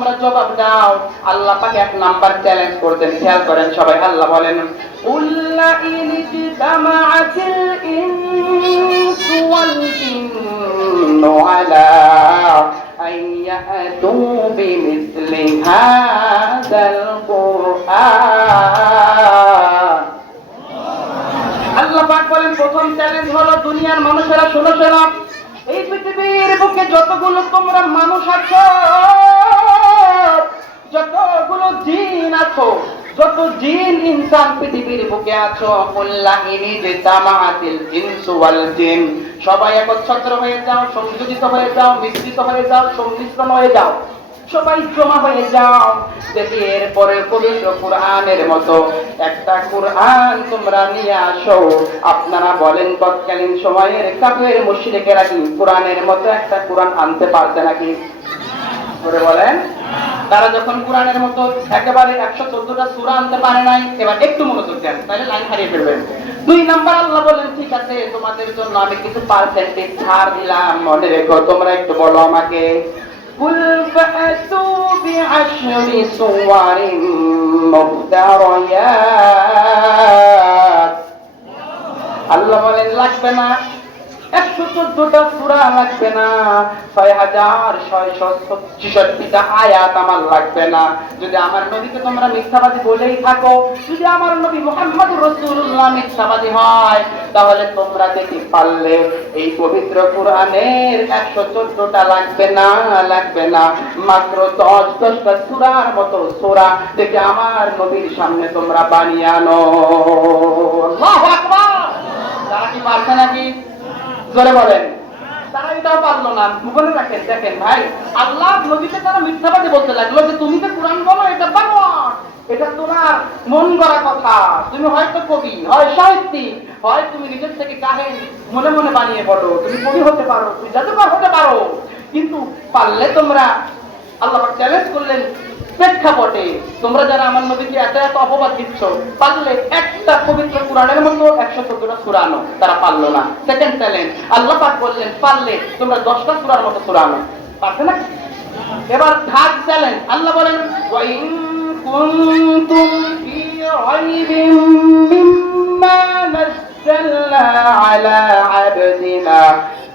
তোমরা জবাব দাও। আল্লাহ পাক এক নাম্বার চ্যালেঞ্জ করতেন, খেয়াল করেন সবাই। আল্লাহ বলেন, উল্লা ইনতামাআতিল ইনসু ওয়াল জিন্নু আলা আইয়াতু বিমিসলি হাযাল কুরআন। আল্লাহ পাক বলেন, প্রথম চ্যালেঞ্জ হলো দুনিয়ার মানুষেরা শোনো শোনো, এই পৃথিবীর বুকে যতগুলো তোমরা মানুষ আছো, যতগুলো জিন আছো, যত জিন ইনসান পৃথিবীর বুকে আছো, কুল্লাহিনি যে জামাআতিল ইনসু ওয়াল জিন, সবাই একত্র হয়ে যাও, সংযোজিত হয়ে যাও, মিশ্রিত হয়ে যাও, সংমিশ্রণ হয়ে যাও, সবাই জমা হয়ে যাও। দেখি এরপরে পবিত্র কোরআনের মতো একটা কোরআন তোমরা নিয়ে আসো। আপনারা বলেন, তৎকালীন সময়ের কাফের মুশরিকেরা কি কোরআনের মতো একটা কোরআন আনতে পারছে নাকি? করে বলেন। তারা যখন কোরআনের মতো একেবারে 114টা সূরা আনতে পারে নাই, এবার একটু মনোযোগ দেন, তাহলে লাইন হারিয়ে ফেলবেন। 2 নাম্বার আল্লাহ বলেন, ঠিক আছে, তোমাদের জন্য আমি কিছু পার্সেন্টেজ ছাড় দিলাম, মনে রেখো। তোমরা একটু বলো আমাকে, কুল ফাতু বিআশরি সুওয়ারিন মুফতারিয়াত। আল্লাহ বলেন, লাগবে না 114টা সূরা, লাগবে না 6666টা আয়াত, আমার লাগবে না। যদি আমার নবীকে তোমরা মিথ্যাবাদী বলেই থাকো, যদি আমার নবী মুহাম্মদুর রাসূলুল্লাহ মিথ্যাবাদী হয়, তাহলে তোমরা দেখি পারলে এই পবিত্র কোরআনের 114টা লাগবে না, লাগবে না, মাত্র 10টা সূরার মতো সূরা দেখে আমার নবীর সামনে তোমরা বানিয়ে আনো। আল্লাহু আকবার। তারা কি পারছে নাকি? জোরে বলেন। তারা এটাও পারলো না। মনে রাখেন, দেখেন ভাই, আল্লাহ নবীকে তারা মিথ্যাবাদী বলতে লাগলো যে তুমি তো কোরআন বলো, এটা বানোয়াট, এটা তোমার মন গড়া কথা, তুমি হয়তো কবি, হয় সাহিত্যিক, হয় তুমি নিজের থেকে কাহিনী মনে মনে বানিয়ে বলো, তুমি কবি হতে পারো, তুমি জাদুকর হতে পারো, কিন্তু পারলে তোমরা, আল্লাহ পাক চ্যালেঞ্জ করলেন প্রেক্ষাপটে, তোমরা যারা আমার নবীকে এত এত অপবাদ দিচ্ছ, পারলে একটা পবিত্র কোরআনের মতো 114টা সূরা আনো। তারা পারলো না। সেকেন্ড চ্যালেঞ্জ, আল্লাহ পাক বললেন, পারলে তোমরা 10টা সূরার মতো সূরা আনো। পারছে না? এবার থার্ড চ্যালেঞ্জ, আল্লাহ বলেন, ওয়া ইন কুনতুম ফি রাইবিন মিম্মা নাযালনা আলা আবদিনা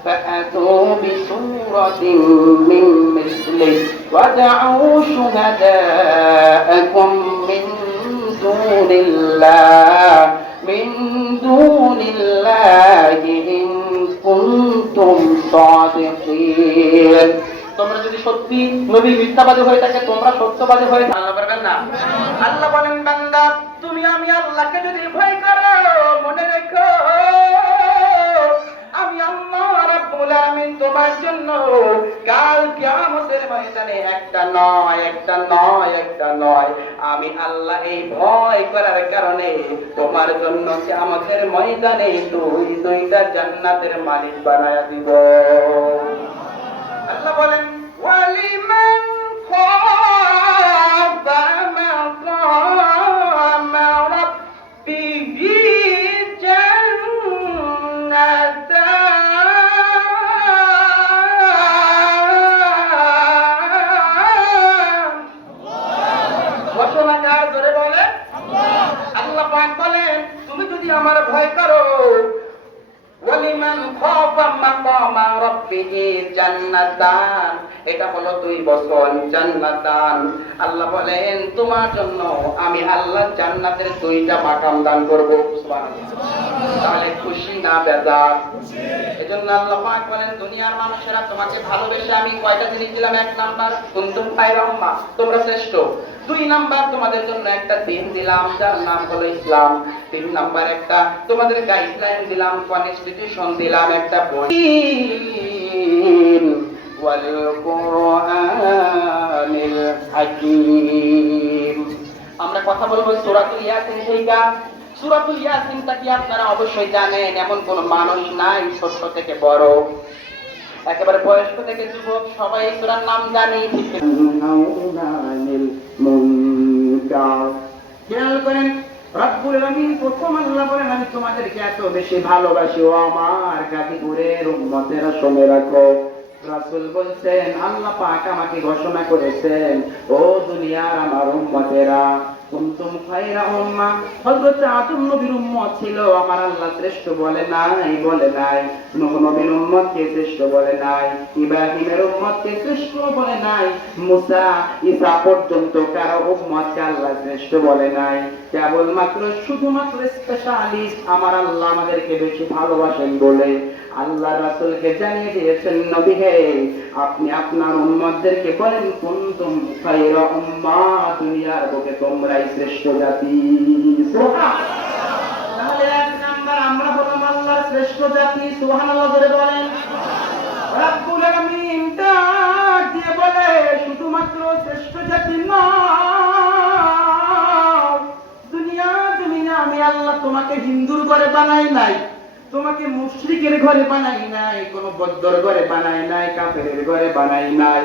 فأتوا بسورة من مثله وادعوا شهداءكم من دون الله إن كنتم صادقين। তোমরা যদি সত্যি নবী মিথ্যাবাদী হয়ে থাকে, তোমরা সত্যবাদী হয়ে আল্লাহ বলবেন না। আল্লাহ বলেন, বান্দা তুমি আমি আল্লাহকে যদি ভয় করো, মনে রেখো আমি আল্লাহ রাব্বুল আলামিন তোমার জন্য কাল কিয়ামতের ময়দানে একটা নয় আমি আল্লাহ এই ভয় করার কারণে তোমার জন্য কিয়ামতের ময়দানে দুইটা জান্নাতের মালিক বানায়া দিব। আল্লাহ বলেন, ওয়ালিমান খাফা মাকামা রাব্বিহি ঘোষণাকার ধরে বলে আল্লাহ পাক বলেন, তুমি যদি আমার ভয় করো, ওয়ালিমান খাফা মাকামা রাব্বিহি জান্নাতান, এটা হলো 2 বছর জান্নাতান। আল্লাহ বলেন, তোমার জন্য আমি আল্লাহ জান্নাতের 2টা মাকাম দান করব। সুবহানাল্লাহ। তাহলে খুশি না বেজার? এজন্য আল্লাহ পাক বলেন, দুনিয়ার মানুষেরা তোমাকে ভালোবেসে আমি কয়টা জিনিস দিলাম? 1 নাম্বার, কুনতুম খায়রা উম্মাহ, তোমরা শ্রেষ্ঠ। 2 নাম্বার, তোমাদের জন্য একটা দিন দিলাম যার নাম হলো ইসলাম। 3 নাম্বার, একটা তোমাদের গাইডলাইন দিলাম, কনস্টিটিউশন দিলাম, একটা বই ওয়াল কুরআনিল হাকীম। আমরা কথা বলবো সূরাতুল ইয়াসিন থেকে। সূরাতুল ইয়াসিনটা কি আপনারা অবশ্যই জানেন, এমন কোন মানুষ নাই ছোট থেকে বড়, একেবারে বয়স্ক থেকে যুবক, সবাই এই সূরার নাম জানে। খেয়াল করেন, রব্বুল আলামিন প্রথম আল্লাহ বলেন, আমি তোমাদেরকে এত বেশি ভালোবাসি, ও আমার গাজীপুরের উম্মতেরা শুনে রাখো। রাসূল বলছেন আল্লাহ পাক আমাকে ঘোষণা করেছেন, ও দুনিয়ার আমার উম্মতেরা, কুনতুম খায়রা উম্মাহ, হযরত আদম নবীর উম্মত ছিল আমার আল্লাহ শ্রেষ্ঠ বলে নাই, নূহ নবীর উম্মতকে শ্রেষ্ঠ বলে নাই, ইব্রাহিমের উম্মতকে শ্রেষ্ঠ বলে নাই, মুসা ঈসা পর্যন্ত কারো উম্মতকে আল্লাহ শ্রেষ্ঠ বলে নাই। কেবলমাত্র শুধুমাত্র স্পেশালিস্ট আমার আল্লাহ আমাদেরকে বেশি ভালোবাসেন বলে আল্লাহ রাসূলকে জানিয়ে দিয়েছেন, নবী হে, আপনি আপনার উম্মতদেরকে বলেন কুনতুম খায়রা উম্মাহ, দুনিয়ার বুকে তোমরাই শ্রেষ্ঠ জাতি। সুবহানাল্লাহ। তাহলে এক নাম্বার আমরা হলাম আল্লাহর শ্রেষ্ঠ জাতি। সুবহানাল্লাহ জোরে বলেন। রব্বুল আলামিন ডাক দিয়ে বলে শুধুমাত্র শ্রেষ্ঠ জাতি নয়, দুনিয়া জমিনে আমি আল্লাহ তোমাকে হিন্দুর ঘরে বানাই নাই, তোমাকে মুশরিকের ঘরে বানাই নাই, কোন বৌদ্ধর ঘরে বানাই নাই, কাফেরের ঘরে বানাই নাই,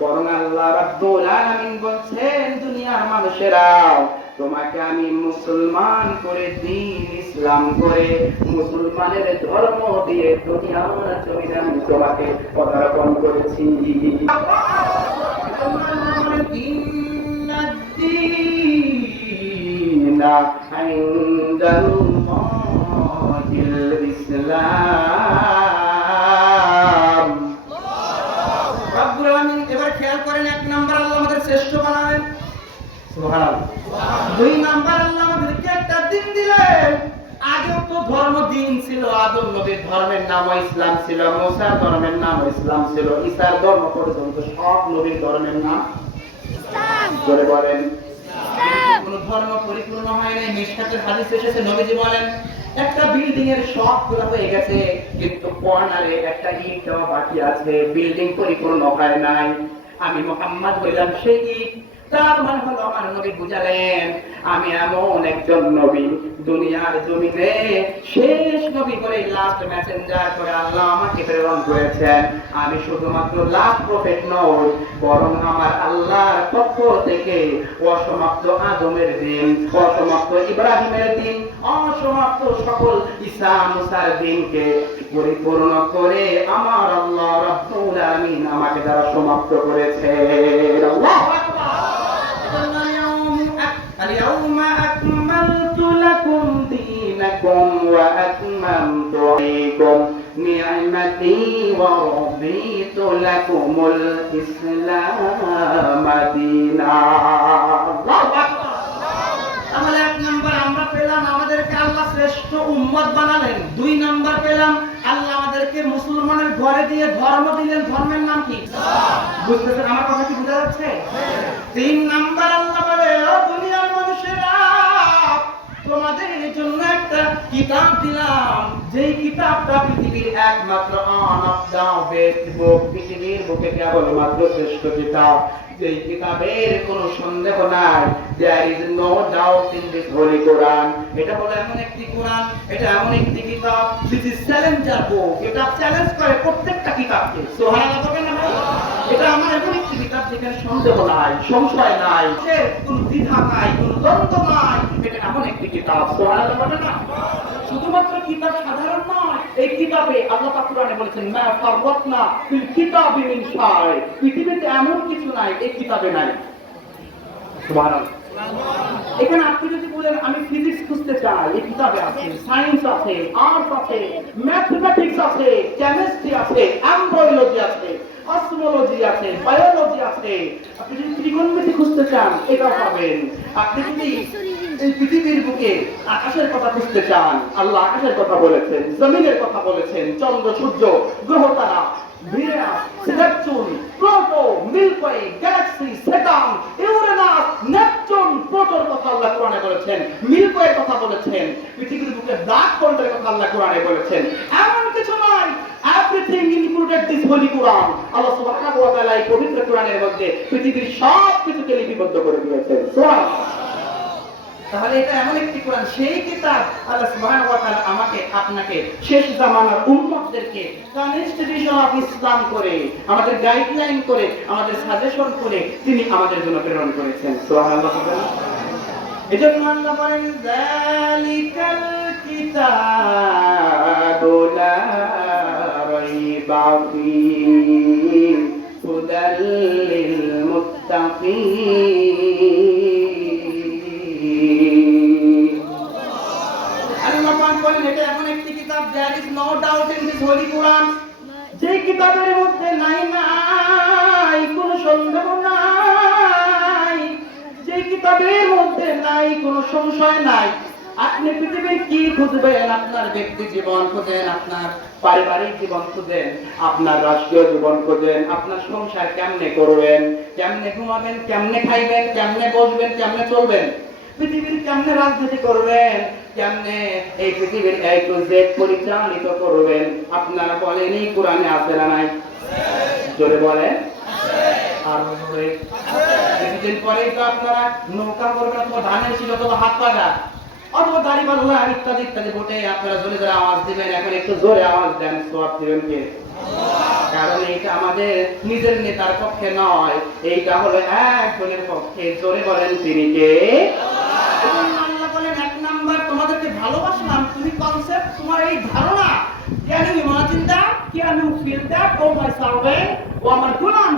বরং আল্লাহ রাব্বুল আলামিন বলছেন দুনিয়ার মানুষেরা তোমাকে আমি মুসলমান করে, দ্বীন ইসলাম করে, মুসলমানের ধর্ম দিয়ে দুনিয়ার জমিনে আমি তোমাকে পদার্পণ করেছি। ইসলাম। রব্বুল আলামিন এবার খেয়াল করেন, এক নাম্বার আল্লাহ আমাদের শ্রেষ্ঠ বানালেন। সুবহানাল্লাহ। দুই নাম্বার আল্লাহ আমাদেরকে একটা দিন দিলেন। আগেও তো ধর্ম দিন ছিল, আদম নবীর ধর্মের নাম ইসলাম ছিল, মুসার ধর্মের নাম ইসলাম ছিল, ঈসার ধর্ম পর্যন্ত সব নবীর ধর্মের নাম ইসলাম। জোরে বলেন ইসলাম। কোন ধর্ম পরিপূর্ণ হয় নাই। মিশকাতের হাদিস এসেছে, নবীজি বলেন একটা বিল্ডিং এর সবগুলো হয়ে গেছে, কিন্তু কর্নারে একটা ইট দেওয়া বাকি আছে, বিল্ডিং পরিপূর্ণ হয় নাই। আমি মুহাম্মদ হইলাম সেই ইট। তার মানে হলো আমার নবী বুঝালেন আমি এমন একজন নবী, দুনিয়ার জমিনে শেষ নবী করে, লাস্ট মেসেঞ্জার করে আল্লাহ আমাকে প্রেরণ করেছেন। আমি শুধুমাত্র লাস্ট প্রফেট নই, বরং আমার আল্লাহর পক্ষ থেকে অসমাপ্ত আদমের দিন, অসমাপ্ত ইব্রাহিমের দিন, অসমাপ্ত সকল ঈসা মুসার দিনকে পরিপূর্ণ করে আমার আল্লাহ রাব্বুল আলামিন আমাকে দ্বারা সমাপ্ত করেছে। আল্লাহু আকবার। اليوم أكملت لكم دينكم وأتممت عليكم نعمتي ورضيت لكم الإسلام دينا। তাহলে এক নাম্বার আমরা পেলাম আমাদেরকে আল্লাহ শ্রেষ্ঠ উম্মত বানালেন। দুই নাম্বার পেলাম আল্লাহ আমাদেরকে মুসলমানের ঘরে দিয়ে ধর্ম দিলেন। ধর্মের নাম কি? বুঝতেছেন আমার কথা কি বোঝা যাচ্ছে? তিন নাম্বার আল্লাহ বলে ও দুনিয়ার মানুষেরা, তোমাদের জন্য একটা কিতাব দিলাম, যেই কিতাবটা পৃথিবীর একমাত্র বেস্ট বুক, পৃথিবীর বুকে কেবলমাত্র শ্রেষ্ঠ কিতাব, যেই কিতাবের কোনো সন্দেহ নাই। There is no doubt in this holy Quran. এটা হলো এমন একটি কোরআন, এটা এমন একটি কিতাব, which is challenger book, এটা চ্যালেঞ্জ করে প্রত্যেকটা কিতাবকে। সুবহানাল্লাহ বলেন না ভাই? এটা আমার এমন একটি কিতাব যেখানে সন্দেহ নাই, সংশয় নাই, কোনো দ্বিধা নাই, কোনো দ্বন্দ্ব নাই, এটা এমন একটি কিতাব। সুবহানাল্লাহ বলেন না? শুধুমাত্র কিতাব সাধারণ নয়, এই কিতাবে আল্লাহ পাক কোরআনে বলেছেন মা ফাররাতনা ফিল কিতাবি মিন শাই, পৃথিবীতে এমন কিছু নাই এই কিতাবে নাই। সুবহানাল্লাহ। এখানে আপনি যদি বলেন আমি ফিজিক্স খুঁজতে চাই, এই কিতাবে আছে, সায়েন্স আছে, আর্টস আছে, ম্যাথমেটিক্স আছে, কেমিস্ট্রি আছে, এমব্রয়লজি আছে, অস্ট্রোলজি আছে, বায়োলজি আছে। আপনি যদি ত্রিকোণমিতি খুঁজতে চান এটাও পাবেন। আপনি যদি এই পৃথিবীর বুকে আকাশের কথা খুঁজতে চান, আল্লাহ আকাশের কথা বলেছেন, জমিনের কথা বলেছেন, চন্দ্র সূর্য গ্রহ তারা, Venus, Neptune, Pluto, Milky Way, galaxy, Saturn, Uranus, Neptune, প্লুটোর কথা আল্লাহ কোরআনে বলেছেন, মিল্কি ওয়ের কথা বলেছেন, পৃথিবীর বুকে ব্ল্যাক হোলের কথা আল্লাহ কোরআনে বলেছেন। এমন কিছু নয়, everything included this holy Quran. আল্লাহ সুবহানাহু ওয়া তাআলা এই পবিত্র কোরআনের মধ্যে পৃথিবীর সব কিছুকে লিপিবদ্ধ করে দিয়েছেন। সুবহানাল্লাহ। তাহলে এটা এমন একটি কোরআন, সেই কিতাব আল্লাহ সুবহানাহু ওয়া তাআলা আমাকে আপনাকে শেষ জামানার উম্মতদেরকে কনস্টিটিউশন অফ ইসলাম করে, আমাদের গাইডলাইন করে, আমাদের সাজেশন করে তিনি আমাদের জন্য প্রেরণ করেছেন। সুবহানাল্লাহ। এজন্য আল্লাহ বলেন যালিকাল কিতাবু লা রাইব বাকিন হুদাল লিল মুত্তাকিন। আল্লাহ পাক বলেন এটা এমন একটি কিতাব, there is no doubt in this holy Quran, যে কিতাবের মধ্যে নাই কোনো সন্দেহ নাই, যে কিতাবের মধ্যে নাই কোনো সংশয় নাই। আপনি পৃথিবীর কি খুঁজবেন? আপনার ব্যক্তি জীবন খুঁজেন, আপনার পারিবারিক জীবন খুঁজেন, আপনার রাষ্ট্রীয় জীবন খুঁজেন, আপনার সংসার কেমনে করবেন, কেমনে ঘুমাবেন, কেমনে খাইবেন, কেমনে বসবেন, কেমনে চলবেন, পৃথিবীর কেমনে রাজনীতি করবেন, কেমনে এই পৃথিবীর A to Z পরিচালিত করবেন, আপনারা বলেন এই কোরআনে আছে না নাই? জোরে বলেন। আর জোরে। কিছুদিন পরেই তো আপনারা নৌকা করবেন, অথবা ধানের ছিল, অথবা হাত পাকা, অথবা দাড়িপাল্লা ইত্যাদি ইত্যাদি ভোটে আপনারা জোরে জোরে আওয়াজ দিবেন। এখন একটু জোরে আওয়াজ দেন, সওয়াব দিবেন কে? কারণ এইটা আমাদের নিজের নেতার পক্ষে নয়, এইটা হলো একজনের পক্ষে। জোরে বলেন তিনি কে? আল্লাহ বলেন এক নাম্বার তোমাদেরকে ভালোবাসলাম, তুমি কনসেপ্ট, তোমার এই ধারণা, can you imagine that, can you feel that, O my servant, ও আমার গোলাম।